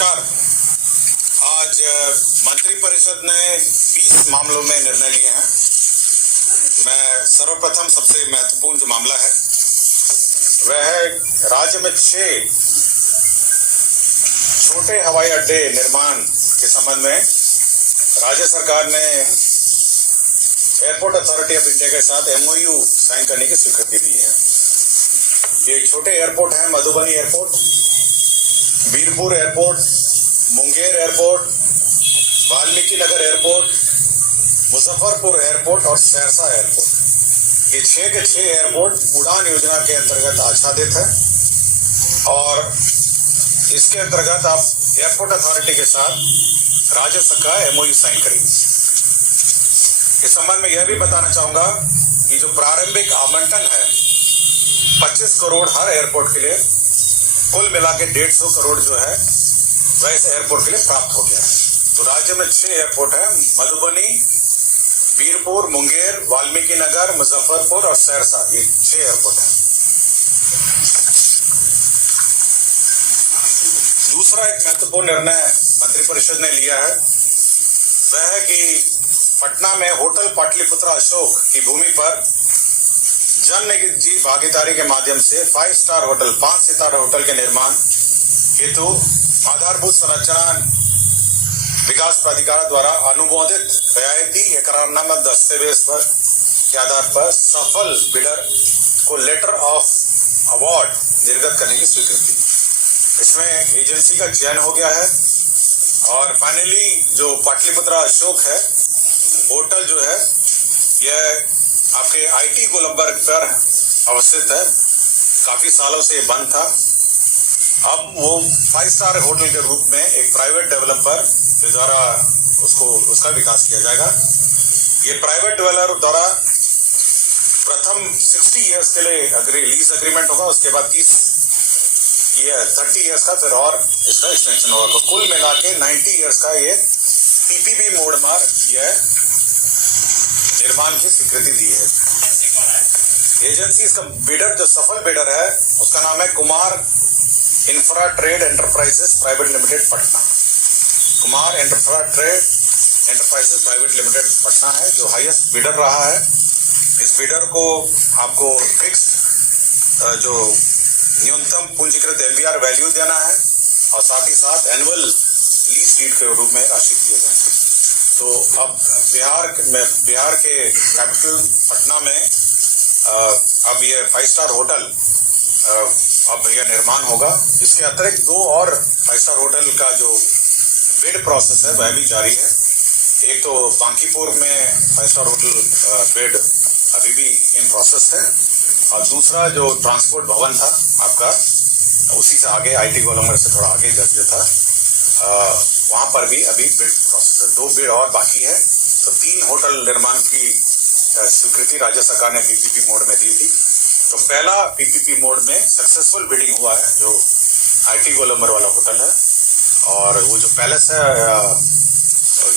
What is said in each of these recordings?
नमस्कार। आज मंत्रिपरिषद ने 20 मामलों में निर्णय लिए हैं। मैं सर्वप्रथम सबसे महत्वपूर्ण जो मामला है वह है राज्य में 6 छोटे हवाई अड्डे निर्माण के संबंध में राज्य सरकार ने एयरपोर्ट अथॉरिटी ऑफ इंडिया के साथ MOU साइन करने की स्वीकृति दी है। ये छोटे एयरपोर्ट हैं Madhubani airport, Birpur airport, Munger airport, Valmiki Nagar airport, Muzaffarpur airport और सहरसा एयरपोर्ट। ये 6 के 6 एयरपोर्ट उड़ान योजना के अंतर्गत आच्छादित है और इसके अंतर्गत आप एयरपोर्ट अथॉरिटी के साथ राज्य सरकार MOU साइन करेगी। इस संबंध में यह भी बताना चाहूंगा कि जो प्रारंभिक आवंटन है 25 करोड़ हर एयरपोर्ट के लिए, कुल मिला के 150 करोड़ जो है वह इस एयरपोर्ट के लिए प्राप्त हो गया है। तो राज्य में 6 एयरपोर्ट है, मधुबनी, बीरपुर, मुंगेर, वाल्मीकि नगर, मुजफ्फरपुर और सहरसा, ये 6 एयरपोर्ट है। दूसरा एक महत्वपूर्ण निर्णय मंत्रिपरिषद ने लिया है वह है कि पटना में होटल पाटलिपुत्र अशोक की भूमि पर जन निजी भागीदारी के माध्यम से 5 स्टार होटल, 5 सितारा होटल के निर्माण हेतु आधारभूत संरचना विकास प्राधिकार द्वारा अनुमोदित रियायती एकरारनामा दस्तावेज पर के आधार पर सफल बिडर को लेटर ऑफ अवार्ड निर्गत करने की स्वीकृति। इसमें एजेंसी का चयन हो गया है और फाइनली जो पाटलिपुत्र अशोक है होटल जो है यह आपके IT गोलंबर पर अवस्थित है। काफी सालों से ये बंद था। अब वो 5 स्टार होटल के रूप में एक प्राइवेट डेवलपर के द्वारा उसका विकास किया जाएगा। ये प्राइवेट डेवलपर द्वारा प्रथम 60 इयर्स के लिए लीज एग्रीमेंट होगा, उसके बाद 30 इयर्स का फिर और इसका एक्सटेंशन होगा। तो कुल मिला के 90 इयर्स का ये PPP मोड में यह निर्माण की स्वीकृति दी है। एजेंसी इसका बिडर जो सफल बिडर है उसका नाम है Kumar infra trade enterprises private limited Patna. Kumar infra trade enterprises private limited Patna है जो हाईएस्ट बिडर रहा है। इस बिडर को आपको फिक्स जो न्यूनतम पूंजीकृत MBR वैल्यू देना है और साथ ही साथ एनुअल लीज डीड के रूप में राशि दिए जाएंगे। तो अब बिहार के कैपिटल पटना में अब ये 5 स्टार होटल अब यह निर्माण होगा। इसके अतिरिक्त 2 और 5 स्टार होटल का जो बिड प्रोसेस है वह भी जारी है। एक तो बांकीपुर में 5 स्टार होटल बिड अभी भी इन प्रोसेस है और दूसरा जो ट्रांसपोर्ट भवन था आपका उसी से आगे IT गोलंबर से थोड़ा आगे जो था वहां पर भी अभी बिड प्रोसेस है। 2 बिड और बाकी है। तो 3 होटल निर्माण की स्वीकृति राज्य सरकार ने PPP मोड में दी थी। तो पहला PPP मोड में सक्सेसफुल बिडिंग हुआ है जो IT गोलंबर वाला होटल है और वो जो पैलेस है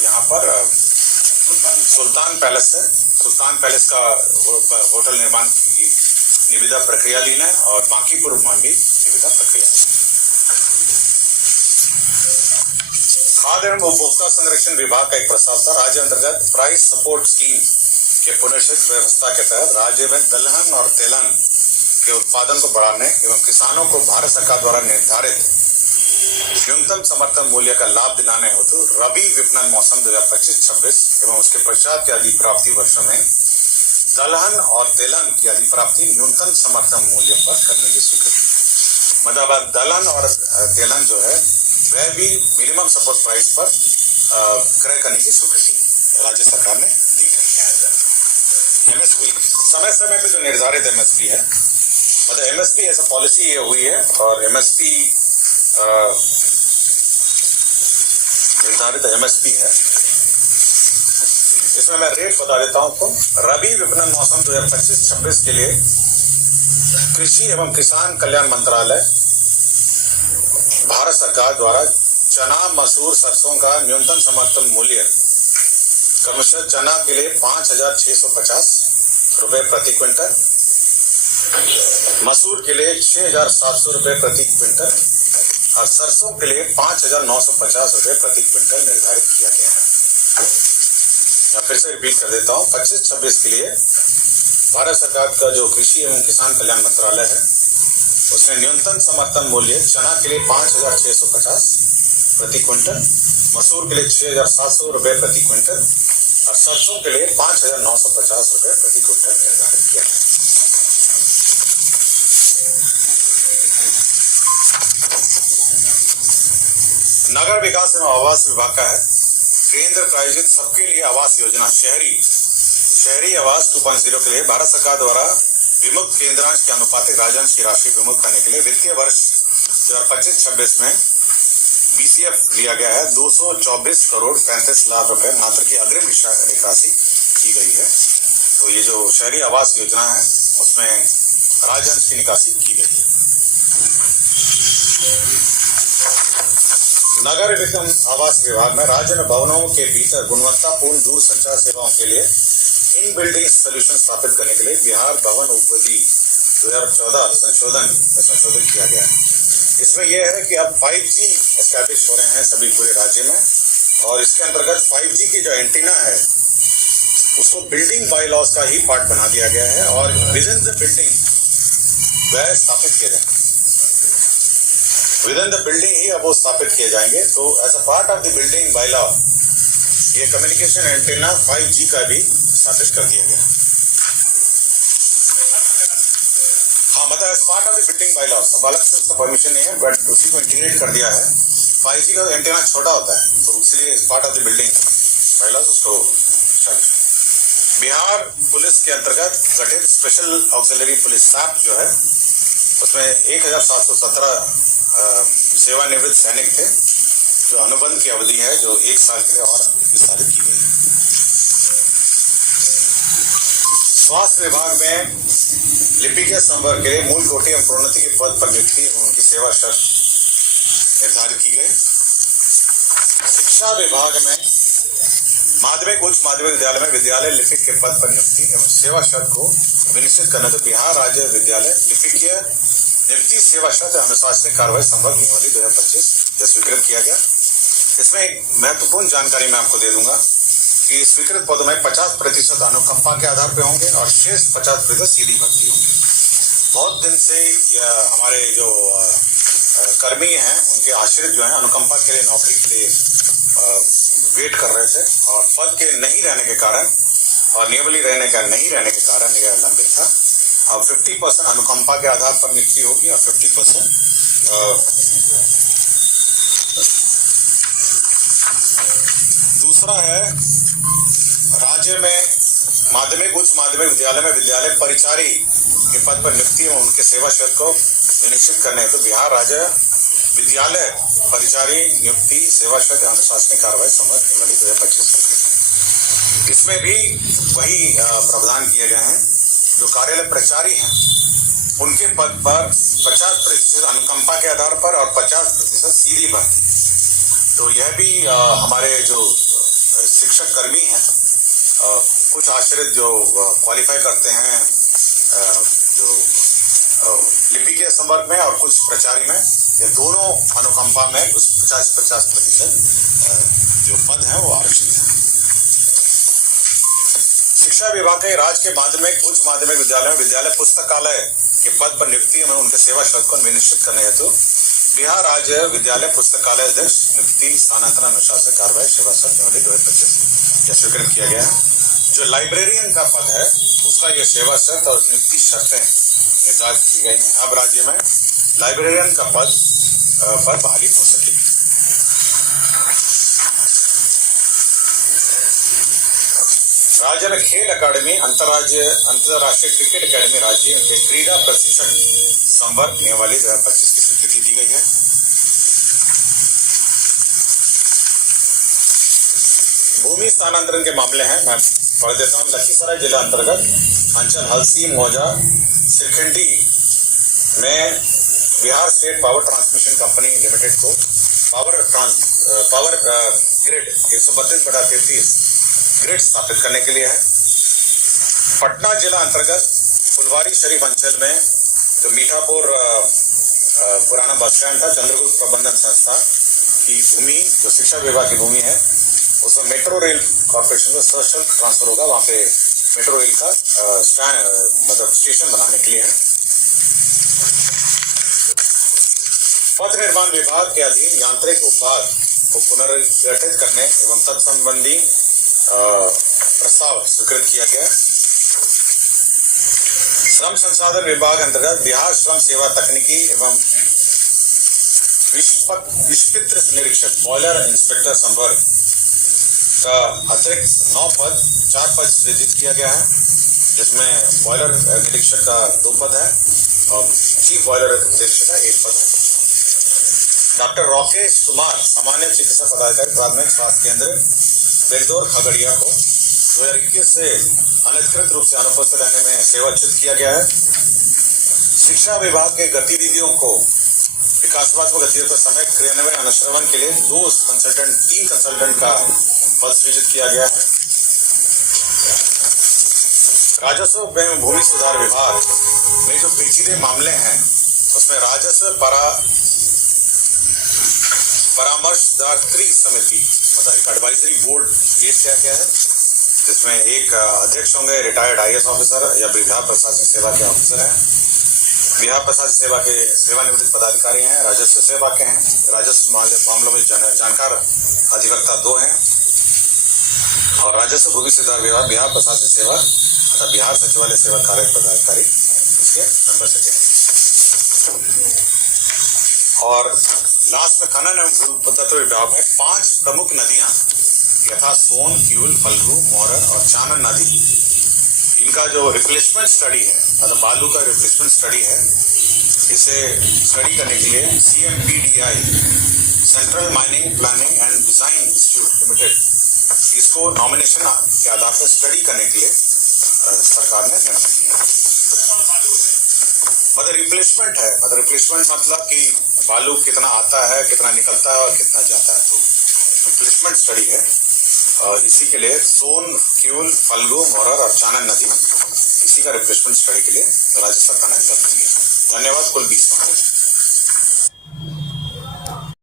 यहाँ पर सुल्तान पैलेस है। सुल्तान पैलेस का होटल निर्माण की निविदा प्रक्रिया लीन है और बांकीपुर में भी निविदा प्रक्रिया। खाद्य एवं उपभोक्ता संरक्षण विभाग का एक प्रस्ताव था। राज्य अंतर्गत प्राइस सपोर्ट स्कीम के पुनर्निर्देशित व्यवस्था के तहत राज्य में दलहन और तेलहन के उत्पादन को बढ़ाने एवं किसानों को भारत सरकार द्वारा निर्धारित न्यूनतम समर्थन मूल्य का लाभ दिलाने हेतु रबी विपणन मौसम 2025-26 एवं उसके पश्चात के अधिप्राप्ति वर्षों में दलहन और तेलहन की अधिप्राप्ति न्यूनतम समर्थन मूल्य पर करने की स्वीकृति। मतलब दलहन और तेलहन जो है वह भी मिनिमम सपोर्ट प्राइस पर क्रय करने की स्वीकृति राज्य सरकार ने दी है। MSP समय समय पे जो निर्धारित MSP है, मतलब MSP ऐसा पॉलिसी ये हुई है और MSP निर्धारित MSP है। इसमें मैं रेट बता देता हूं आपको। रबी विपणन मौसम 2025-26 के लिए कृषि एवं किसान कल्याण मंत्रालय भारत सरकार द्वारा चना, मसूर, सरसों का न्यूनतम समर्थन मूल्य क्रमशः चना के लिए 5,650 रुपए प्रति क्विंटल, मसूर के लिए 6,700 रुपए प्रति क्विंटल और सरसों के लिए 5,950 रुपए प्रति क्विंटल निर्धारित किया गया है। मैं फिर से रिपीट कर देता हूँ, 25-26 के लिए भारत सरकार का जो कृषि एवं किसान कल्याण मंत्रालय है उसने न्यूनतम समर्थन मूल्य चना के लिए 5,650 प्रति क्विंटल, मसूर के लिए 6,700 रुपए प्रति क्विंटल और सरसों के लिए 5,950 रुपए प्रति क्विंटल निर्धारित किया है। नगर विकास एवं आवास विभाग का है केंद्र प्रायोजित सबके लिए आवास योजना शहरी आवास 2.0 के लिए भारत सरकार द्वारा विमुक्त केंद्रांश के अनुपातिक राजंश की राशि विमुक्त करने के लिए वित्तीय वर्ष 2025-26 में बीसीएफ लिया गया है। 224 करोड़ 35 लाख रुपए मात्र की अग्रिम निकासी की गई है। तो ये जो शहरी आवास योजना है उसमें राजंश की निकासी की गई है। नगर निगम आवास विभाग में राज्य में भवनों के भीतर गुणवत्तापूर्ण दूर संचार सेवाओं के लिए इन बिल्डिंग सोल्यूशन स्थापित करने के लिए बिहार भवन उपविधि 2014 संशोधन में संशोधित किया गया है। इसमें यह है कि अब 5G एस्टैब्लिश हो रहे हैं सभी पूरे राज्य में और इसके अंतर्गत 5G की जो एंटीना है उसको बिल्डिंग बाय लॉज का ही पार्ट बना दिया गया है और विद इन द बिल्डिंग वह स्थापित किए जाएंगे। विद इन द बिल्डिंग ही अब वो स्थापित किए जाएंगे। तो as a part of the building bylaw ये कम्युनिकेशन एंटीना 5G का भी स्थापित कर दिया गया। हाँ, मतलब as part of the building bylaw, अब अलग से उसका परमिशन नहीं है बट उसी को इंटीग्रेट कर दिया है। 5G का एंटीना छोटा होता है तो इसलिए part of the building by law उसको। बिहार पुलिस के अंतर्गत गठित स्पेशल ऑक्सिलरी पुलिस SAP जो है उसमें 1,717 सेवानिवृत्त सैनिक थे जो अनुबंध की अवधि है जो 1 साल के लिए और विस्तारित की गई। स्वास्थ्य विभाग में लिपिकीय संवर्ग के लिए मूल कोटि एवं प्रोन्नति के पद पर नियुक्ति एवं उनकी सेवा शर्त निर्धारित की गई। शिक्षा विभाग में माध्यमिक उच्च माध्यमिक विद्यालय में विद्यालय लिपिक के पद पर नियुक्ति एवं सेवा शर्त को विनिश्चित करने तो बिहार राज्य विद्यालय लिपिकीय नियुक्ति सेवा शर्त अनुशासनिक कार्रवाई संवर्ग नियमावली 2025 यह स्वीकृत किया गया। इसमें एक महत्वपूर्ण जानकारी मैं आपको दे दूंगा कि स्वीकृत पदों में 50% अनुकंपा के आधार पर होंगे और शेष 50% सीधी भर्ती होंगे। बहुत दिन से हमारे जो कर्मी हैं उनके आश्रित जो है अनुकंपा के लिए नौकरी के लिए वेट कर रहे थे और पद के नहीं रहने के कारण और नियमावली नहीं रहने के कारण यह लंबित था। अब 50% अनुकंपा के आधार पर नियुक्ति होगी और 50% दूसरा है राज्य में माध्यमिक उच्च माध्यमिक विद्यालय में विद्यालय परिचारी के पद पर नियुक्ति एवं उनके सेवा शर्त को निश्चित करने तो बिहार राज्य विद्यालय परिचारी नियुक्ति सेवा शर्त अनुशासनिक कार्रवाई संवर्ग नियमावली 2025। इसमें भी वही प्रावधान किए गए हैं जो कार्यालय प्रचारी हैं उनके पद पर 50% अनुकंपा के आधार पर और 50% सीधी भर्ती। तो यह भी हमारे जो शिक्षक कर्मी हैं कुछ आश्रित जो क्वालिफाई करते हैं जो लिपिकीय संवर्ग में और कुछ प्रचारी में, ये दोनों अनुकंपा में उस 50% जो पद हैं वो आरक्षित हैं। शिक्षा विभाग के राज्य के माध्यमिक उच्च माध्यमिक विद्यालय में विद्यालय पुस्तकालय के पद पर नियुक्ति में उनके सेवा शर्त को निश्चित करने हेतु बिहार राज्य विद्यालय पुस्तकालय अध्यक्ष नियुक्ति स्थानांतरण अनुशासन कार्रवाई सेवा शर्त नियमावली 2025 यह स्वीकृत किया गया है। जो लाइब्रेरियन का पद है उसका यह सेवा शर्त और नियुक्ति शर्तें निर्धारित की गई हैं। अब राज्य में लाइब्रेरियन का पद पर बहाली हो सकेगी। राज्य में खेल अकादमी अंतरराष्ट्रीय क्रिकेट अकादमी राज्य के क्रीड़ा प्रशिक्षण संवर्ग नियमावली 2025 की स्वीकृति दी गई है। भूमि स्थानांतरण के मामले हैं, मैं पढ़ देता हूँ। लखीसराय जिला अंतर्गत अंचल हलसी मौजा सिरखंडी में Bihar state power transmission company limited को पावर ग्रिड 132/33 ग्रिड स्थापित करने के लिए है। पटना जिला अंतर्गत फुलवारी शरीफ अंचल में जो मीठापुर पुराना बस स्टैंड था, चंद्रगुप्त प्रबंधन संस्था की भूमि, जो शिक्षा विभाग की भूमि है, उसमें मेट्रो रेल कॉर्पोरेशन का सशुल्क ट्रांसफर होगा। वहां पे मेट्रो रेल का मतलब स्टेशन बनाने के लिए है। पथ निर्माण विभाग के अधीन यांत्रिक उपभाग को पुनर्गठित करने एवं तत्संबंधी प्रस्ताव स्वीकृत किया गया। श्रम संसाधन विभाग अंतर्गत बिहार श्रम सेवा तकनीकी एवं विस्पित्र निरीक्षक बॉयलर इंस्पेक्टर संवर्ग का अतिरिक्त 9 पद 4 पद सृजित किया गया है, जिसमें बॉयलर निरीक्षक का 2 पद है और चीफ बॉयलर निरीक्षक का 1 पद है। डॉक्टर राकेश कुमार सामान्य चिकित्सा पदाधिकारी प्राथमिक स्वास्थ्य केंद्र बेलदौर खगड़िया को 2021 से अनधिकृत रूप से अनुपस्थित रहने में सेवाच्युत किया गया है। शिक्षा विभाग के गतिविधियों को विकासात्मक गतिविधियों का समय क्रियान्वयन अनुश्रवण के लिए 3 कंसल्टेंट का पद सृजित किया गया है। राजस्व एवं भूमि सुधार विभाग में जो पेचीदे मामले हैं, उसमें राजस्व परामर्शदात्री समिति मतलब एक एडवाइजरी बोर्ड क्रिएट किया गया है, जिसमें एक अध्यक्ष होंगे रिटायर्ड IAS ऑफिसर या बिहार प्रशासनिक सेवा के ऑफिसर हैं। बिहार प्रशासनिक सेवा के सेवानिवृत्त पदाधिकारी हैं, राजस्व सेवा के हैं, राजस्व मामलों में जानकार अधिवक्ता 2 हैं और राजस्व भूमि सुधार विभाग बिहार प्रशासनिक सेवा तथा बिहार सचिवालय सेवा कार्य पदाधिकारी इसके नंबर से हैं। और लास्ट में खनन एवं भूतत्व विभाग में 5 प्रमुख नदियां यथा सोन, क्यूल, फल्गु, मोरर और चानन नदी, इनका जो रिप्लेसमेंट स्टडी है, मतलब बालू का रिप्लेसमेंट स्टडी है, इसे स्टडी करने के लिए CMPDI central mining planning and design institute limited, इसको नॉमिनेशन के आधार पर स्टडी करने के लिए सरकार ने निर्णय किया। मतलब रिप्लेसमेंट है, मतलब रिप्लेसमेंट मतलब कि बालू कितना आता है, कितना निकलता है और कितना जाता है, तो रिप्लेसमेंट स्टडी है। और इसी के लिए सोन, क्यूल, फल्गु, मोरर और चानन नदी, इसी का रिप्लेसमेंट स्टडी के लिए राज्य सरकार ने निर्णय लिया। धन्यवाद। कुल 20 मामले।